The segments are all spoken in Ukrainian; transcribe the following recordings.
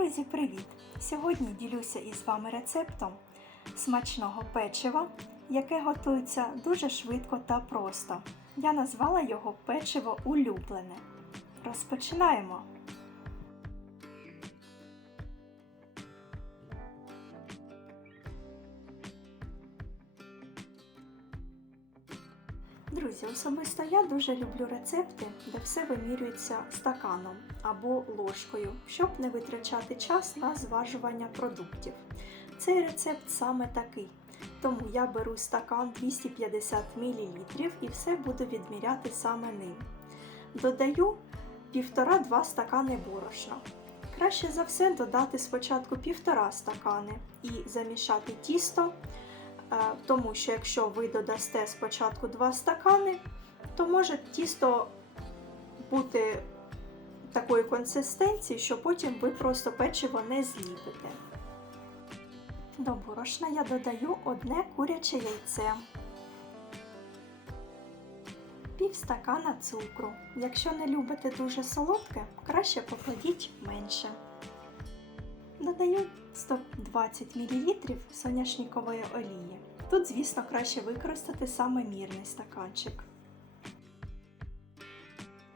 Друзі, привіт! Сьогодні ділюся із вами рецептом смачного печива, яке готується дуже швидко та просто. Я назвала його печиво улюблене. Розпочинаємо! Друзі, особисто я дуже люблю рецепти, де все вимірюється стаканом або ложкою, щоб не витрачати час на зважування продуктів. Цей рецепт саме такий. Тому я беру стакан 250 мл і все буду відміряти саме ним. Додаю 1,5-2 стакани борошна. Краще за все додати спочатку 1,5 стакани і замішати тісто. Е, тому що якщо ви додасте спочатку 2 стакани, то може тісто бути такої консистенції, що потім ви просто печиво не зліпите. До борошна я додаю одне куряче яйце, пів стакана цукру. Якщо не любите дуже солодке, краще покладіть менше. Додаю 120 мл соняшникової олії. Тут, звісно, краще використати саме мірний стаканчик.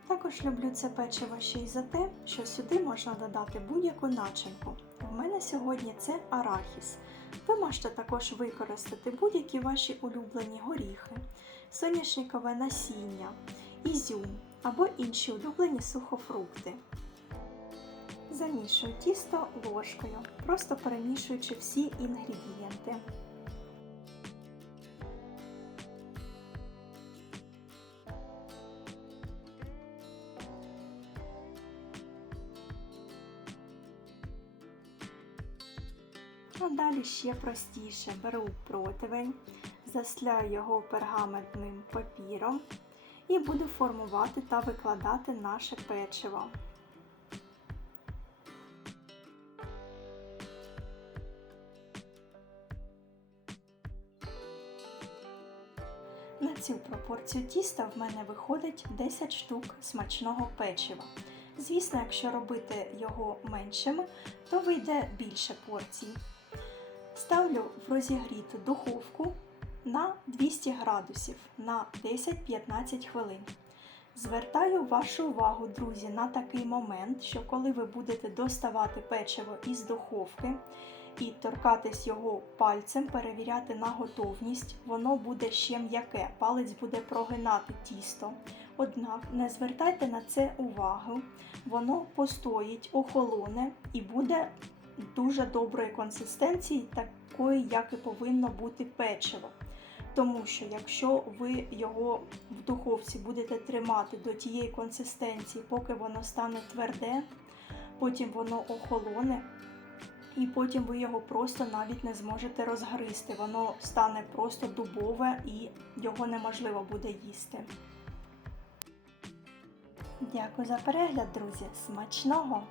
Також люблю це печиво ще й за те, що сюди можна додати будь-яку начинку. У мене сьогодні це арахіс. Ви можете також використати будь-які ваші улюблені горіхи, соняшникове насіння, ізюм або інші улюблені сухофрукти. Замішую тісто ложкою, просто перемішуючи всі інгредієнти. А далі ще простіше беру противень, засляю його пергаментним папіром і буду формувати та викладати наше печиво. На цю пропорцію тіста в мене виходить 10 штук смачного печива. Звісно, якщо робити його меншим, то вийде більше порцій. Ставлю в розігріту духовку на 200 градусів на 10-15 хвилин. Звертаю вашу увагу, друзі, на такий момент, що коли ви будете доставати печиво із духовки і торкатись його пальцем, перевіряти на готовність, воно буде ще м'яке, палець буде прогинати тісто. Однак не звертайте на це увагу, воно постоїть, охолоне і буде дуже доброї консистенції, такої, як і повинно бути печиво. Тому що якщо ви його в духовці будете тримати до тієї консистенції, поки воно стане тверде, потім воно охолоне, і потім ви його просто навіть не зможете розгризти. Воно стане просто дубове і його неможливо буде їсти. Дякую за перегляд, друзі! Смачного!